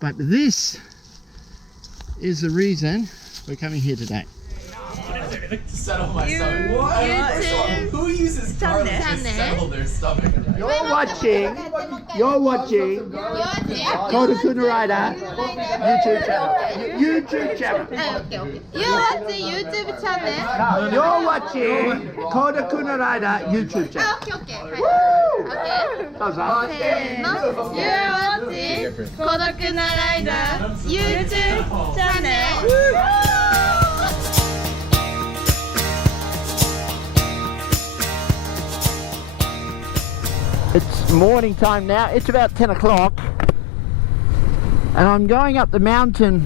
But this is the reason we're coming here today. Settle my stomach. What? Who uses garlic to settle their stomach? You're watching Kodokuna raida YouTube channel. You're watching YouTube channel? You're watching Kodokuna raida YouTube channel. Okay. You're watching Kodokuna raida YouTube channel. It's morning time now. It's about 10 o'clock and I'm going up the mountain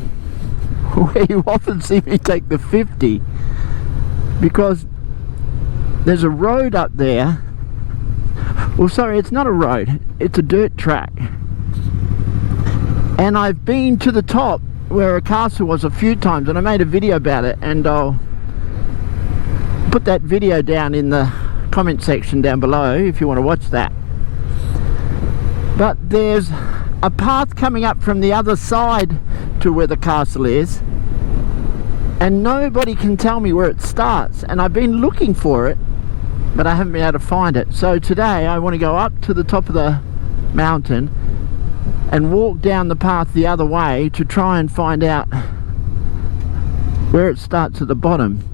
where you often see me take the 50 because there's a road up there. Well, sorry, it's not a road, it's a dirt track, and I've been to the top where a castle was a few times and I made a video about it, and I'll put that video down in the comment section down below if you want to watch that. But there's a path coming up from the other side to where the castle is, and nobody can tell me where it starts, and I've been looking for it but I haven't been able to find it. So today I want to go up to the top of the mountain and walk down the path the other way to try and find out where it starts at the bottom,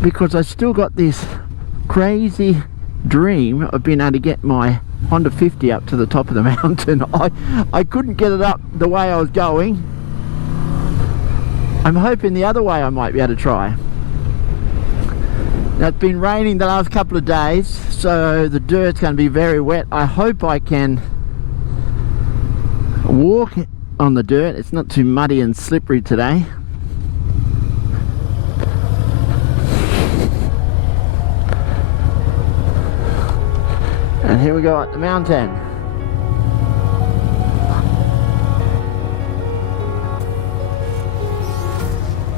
because I still got this crazy dream of being able to get my Honda 50 up to the top of the mountain. I couldn't get it up the way I was going. I'm hoping the other way I might be able to try. Now, it's been raining the last couple of days, so the dirt's going to be very wet. I hope I can walk on the dirt. It's not too muddy and slippery today. And here we go up the mountain.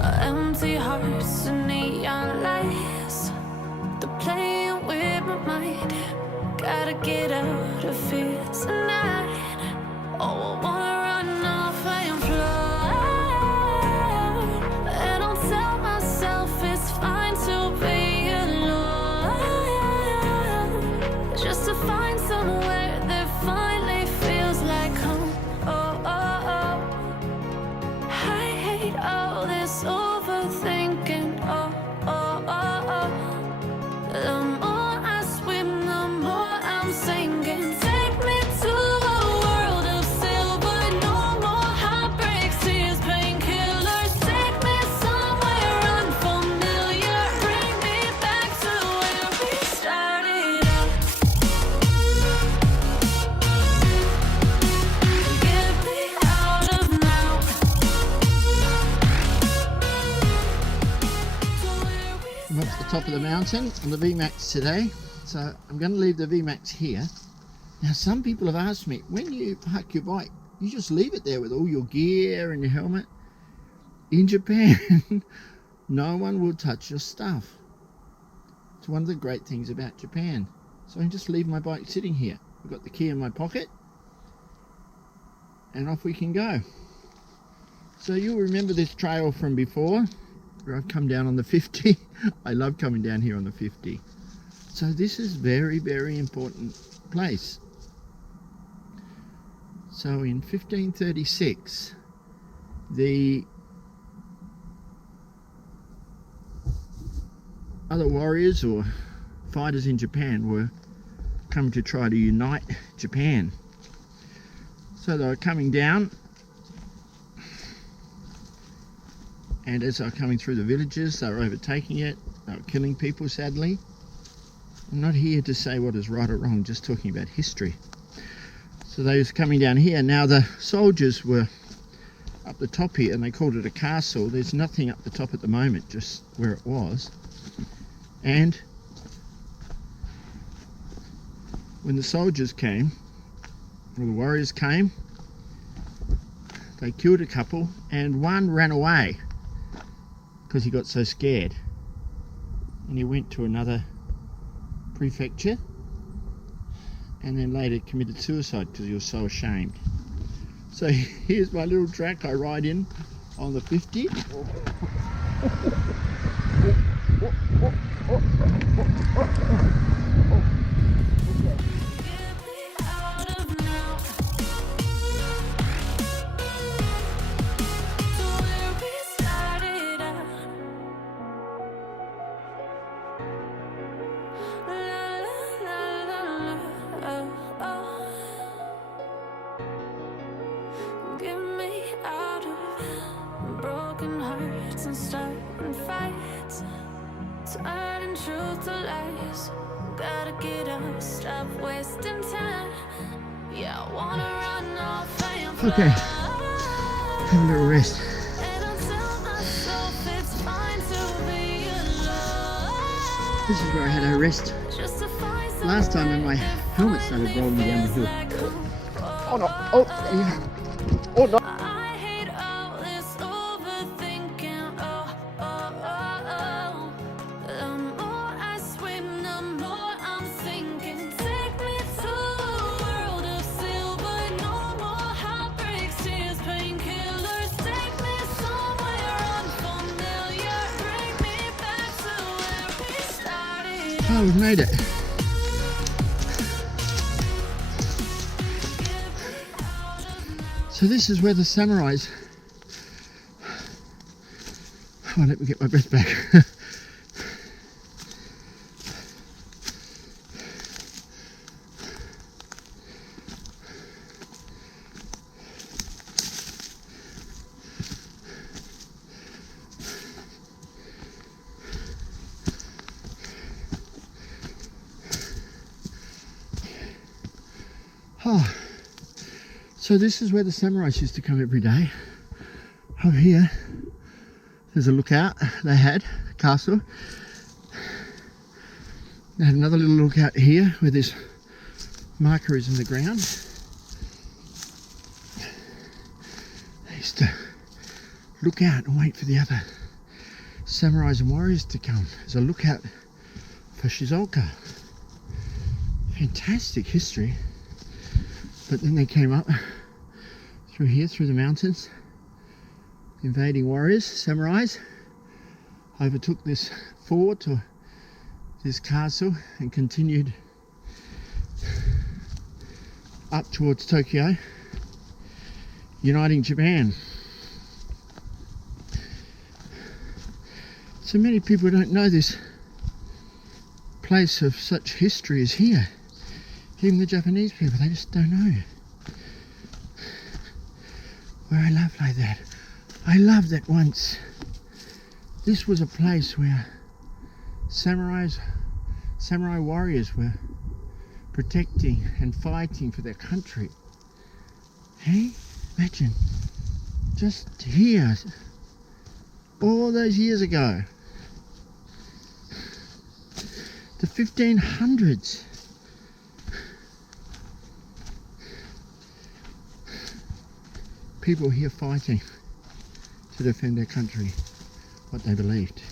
Empty hearts and neon lights, they're playing with my mind. Gotta get out of here tonight. Oh, I wanna run off and fly, and I'll tell myself it's fine to be alone, just to find somewhere that finally feels like home. Oh, oh, oh. I hate all this overthinking. Oh, oh, oh, oh. The more I swim, the more I'm sinking. Take me to a world of silver. No more heartbreaks, tears, painkillers. Take me somewhere unfamiliar. Bring me back to where we started out. Get me out of now. I'm up at the top of the mountain on the VMAX today, so I'm going to leave the VMAX here. Now, some people have asked me, when you park your bike, you just leave it there with all your gear and your helmet? In Japan, no one will touch your stuff. It's one of the great things about Japan. So I can just leave my bike sitting here. I've got the key in my pocket, and off we can go. So you'll remember this trail from before, where I've come down on the 50. I love coming down here on the 50. So this is very, very important place. So in 1536, the other warriors or fighters in Japan were coming to try to unite Japan. So they were coming down, and as they were coming through the villages, they were overtaking it, they were killing people, sadly. I'm not here to say what is right or wrong, just talking about history. So they was coming down here. Now the soldiers were up the top here, and they called it a castle. There's nothing up the top at the moment, just where it was. And when the soldiers came, or the warriors came, they killed a couple, and one ran away because he got so scared, and he went to another prefecture, and then later committed suicide because he was so ashamed. So here's my little track I ride in on the 50. Get me out of broken hearts and starting fights, turning truth to lies. Gotta get up, stop wasting time. Yeah, I wanna run off and fly. Okay, have a little rest. And I'll tell myself it's fine to be alone. This is where I had a rest Just to find last time when my helmet started rolling down the hill. like home. Oh no, oh yeah. Oh no. I hate all this overthinking. Oh, oh, oh, oh. The more I swim, the more I'm sinking. Take me to a world of silver. No more heartbreaks, tears, painkillers. Take me somewhere unfamiliar. Bring me back to where we started. Oh, we've made it. So this is where the samurais... Oh, let me get my breath back. Oh. So this is where the samurais used to come every day. Over here, there's a lookout they had, a castle. They had another little lookout here where this marker is in the ground. They used to look out and wait for the other samurais and warriors to come as a lookout for Shizuoka. Fantastic history. But then they came up through here, through the mountains, invading warriors, samurais, overtook this fort or this castle and continued up towards Tokyo, uniting Japan. So many people don't know this place of such history is here. Even the Japanese people, they just don't know. Where I love like that. I love that once this was a place where samurai warriors were protecting and fighting for their country. Hey, imagine, just here, all those years ago, the 1500s. People here fighting to defend their country, what they believed.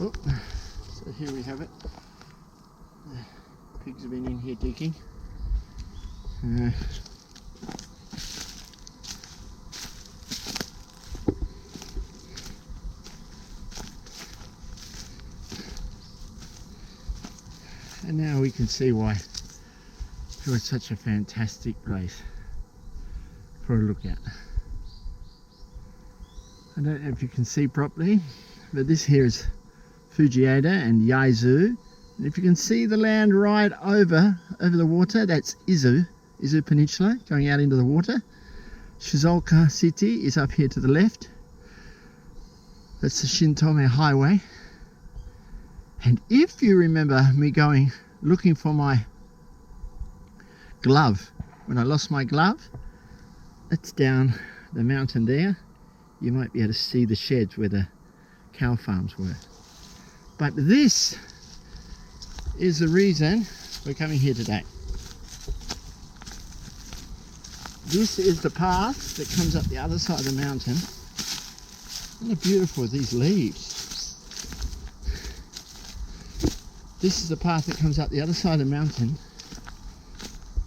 Oh, so here we have it. The pigs have been in here digging. And now we can see why it was such a fantastic place for a look at. I don't know if you can see properly, but this here is Fujieda and Yaizu. And if you can see the land right over the water, that's Izu Peninsula going out into the water. Shizuoka City is up here to the left. That's the Shintome Highway. And if you remember me looking for my glove, when I lost my glove, that's down the mountain there. You might be able to see the sheds where the cow farms were. But this is the reason we're coming here today. This is the path that comes up the other side of the mountain How beautiful are these leaves? This is the path that comes up the other side of the mountain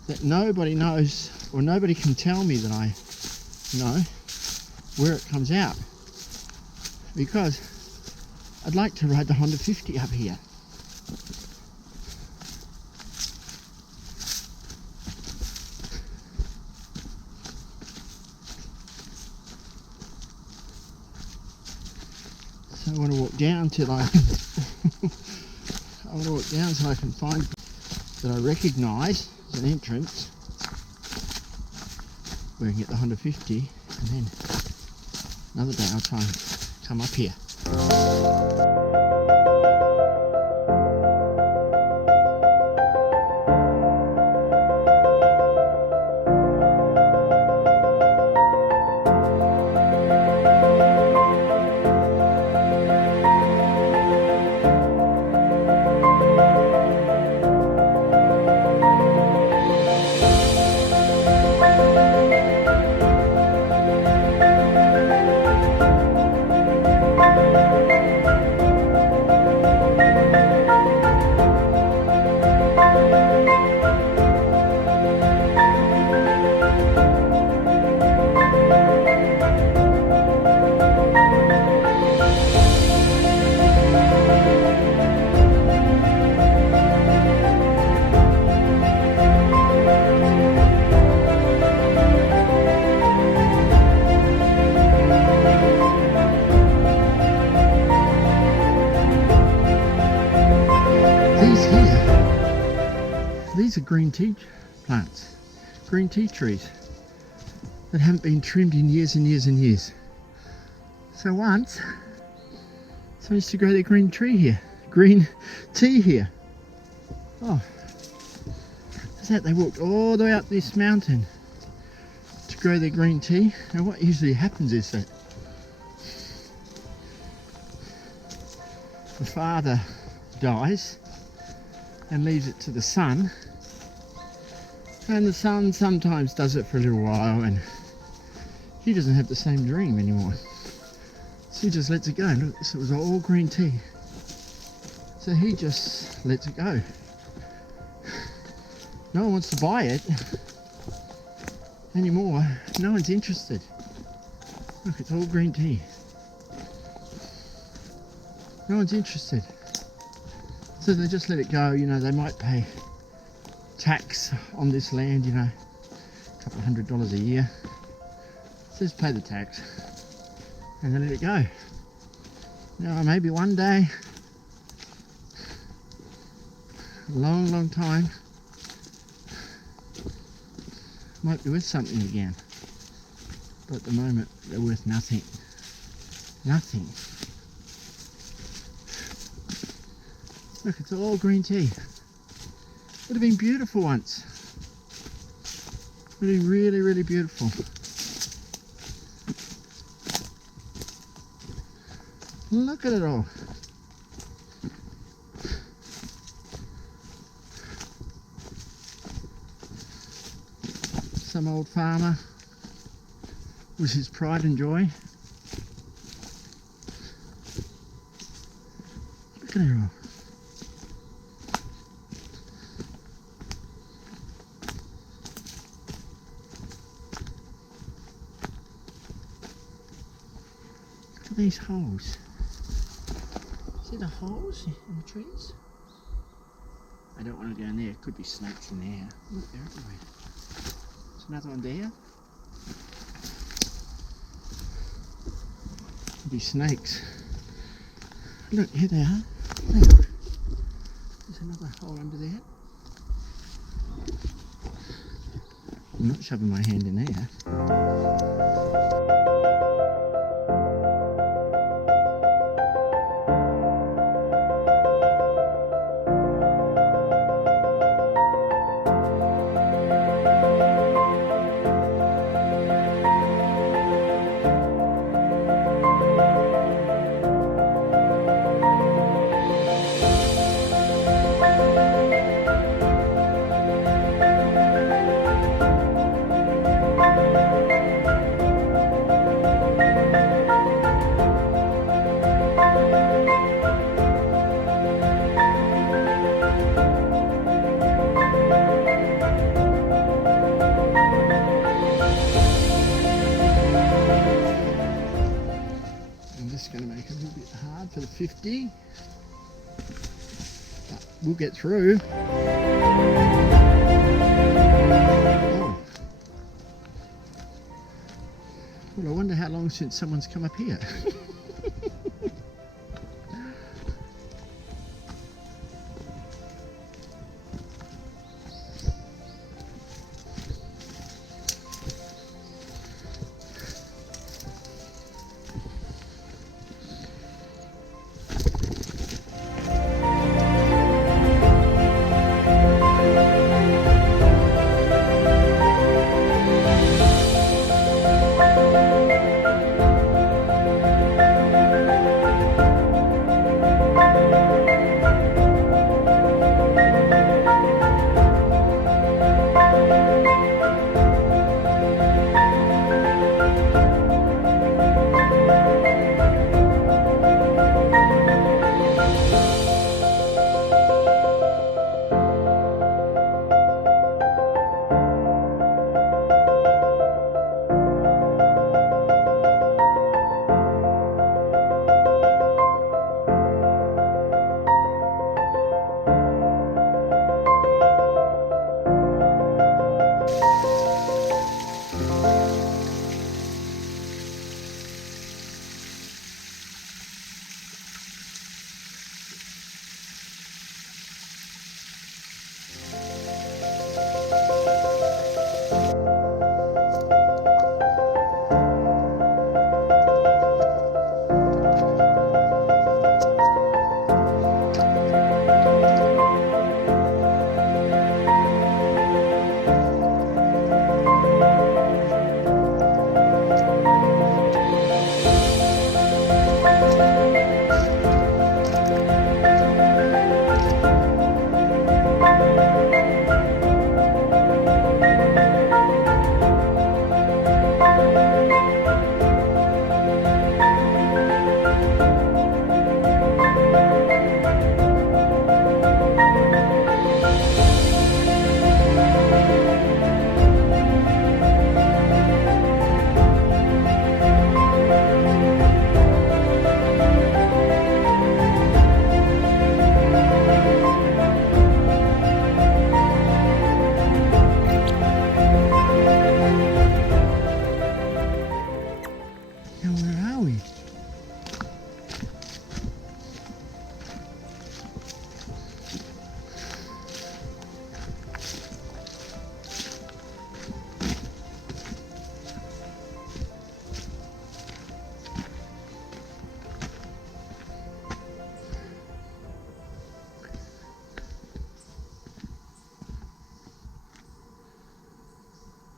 that nobody knows, or nobody can tell me that I know where it comes out, because I'd like to ride the Honda 50 up here. So I want to walk down till I can find that I recognise as an entrance where I can get the Honda 50, and then another day I'll try and come up here. These are green tea plants, green tea trees that haven't been trimmed in years and years and years. So once, someone used to grow their green tea here. Oh, is that they walked all the way up this mountain to grow their green tea. And what usually happens is that the father dies and leaves it to the son, and the son sometimes does it for a little while, and he doesn't have the same dream anymore, so he just lets it go. Look, this was all green tea, so he just lets it go. No one wants to buy it anymore. No one's interested. Look, it's all green tea. No one's interested. So they just let it go. You know, they might pay tax on this land, you know, a couple of $100 a year. So just pay the tax and then let it go. You know, maybe one day, a long, long time, might be worth something again. But at the moment, they're worth nothing. Nothing. Look, it's all green tea. Would have been beautiful once. Would have been really, really beautiful. Look at it all. Some old farmer was his pride and joy. Look at it all. Look at these holes. See the holes in the trees? I don't want to go in there. Could be snakes in there. Look, they're everywhere. There's another one there. Could be snakes. Look, here they are. Look. There's another hole under there. I'm not shoving my hand in there. make it a little bit hard for the 50. But we'll get through. Oh. Well, I wonder how long since someone's come up here.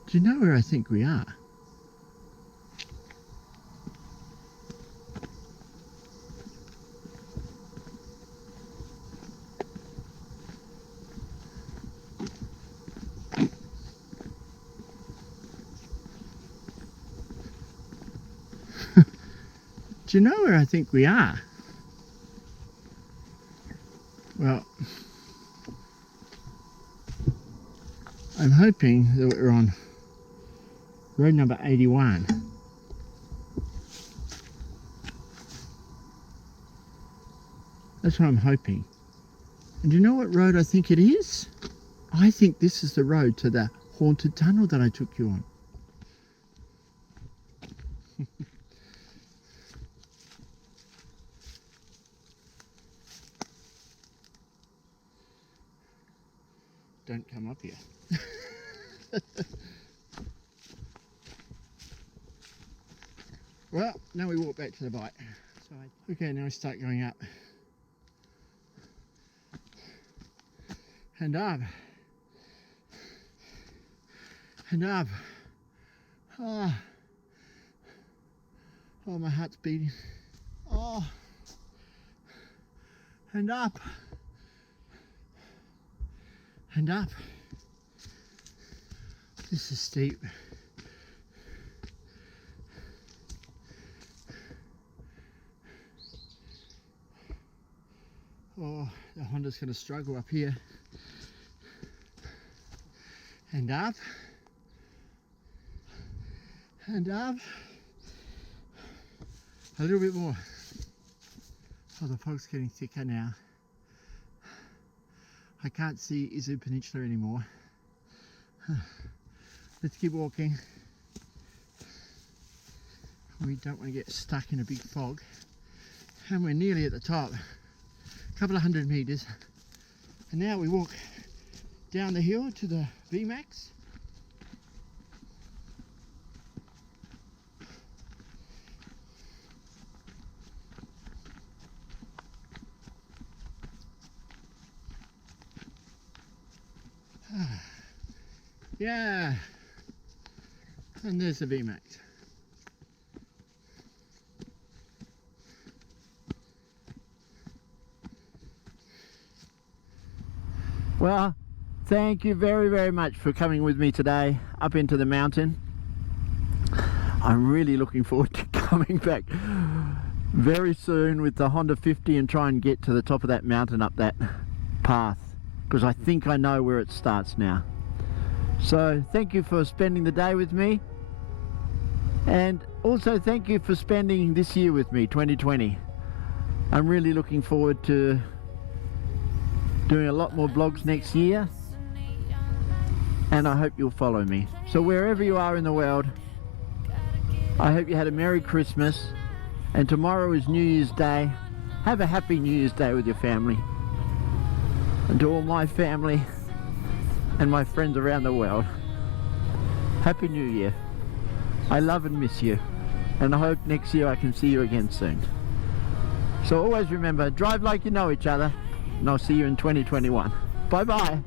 Do you know where I think we are? Do you know where I think we are? Well, I'm hoping that we're on road number 81. That's what I'm hoping. And do you know what road I think it is? I think this is the road to the haunted tunnel that I took you on. Don't come up here. Well, now we walk back to the bike. Okay, now we start going up. And up. And up. Oh, oh, my heart's beating. Oh. And up. And up. This is steep. Oh, the Honda's going to struggle up here. And up. And up. A little bit more. Oh, the fog's getting thicker now. I can't see Izu Peninsula anymore. Let's keep walking. We don't want to get stuck in a big fog. And we're nearly at the top. A couple of 100 meters. And now we walk down the hill to the VMAX. Yeah, and there's the VMAX. Well, thank you very, very much for coming with me today up into the mountain. I'm really looking forward to coming back very soon with the Honda 50 and try and get to the top of that mountain up that path, because I think I know where it starts now. So thank you for spending the day with me, and also thank you for spending this year with me, 2020. I'm really looking forward to doing a lot more vlogs next year, and I hope you'll follow me. So wherever you are in the world, I hope you had a Merry Christmas, and tomorrow is New Year's Day. Have a happy New Year's Day with your family. And to all my family and my friends around the world, Happy New Year. I love and miss you, and I hope next year I can see you again soon. So always remember, drive like you know each other, and I'll see you in 2021. Bye bye.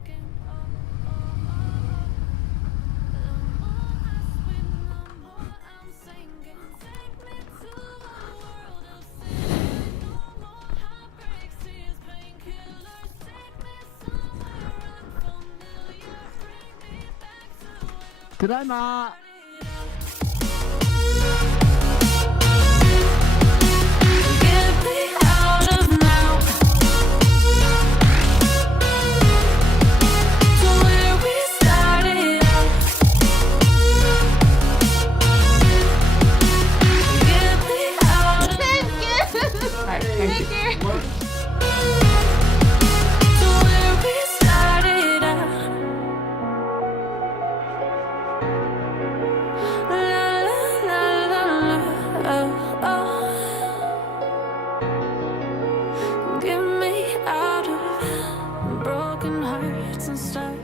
Tadaima! Get me out of now. To where we started out. Get me out of Thank you. to where we started out. La la la la la, oh, oh. Get me out of broken hearts and start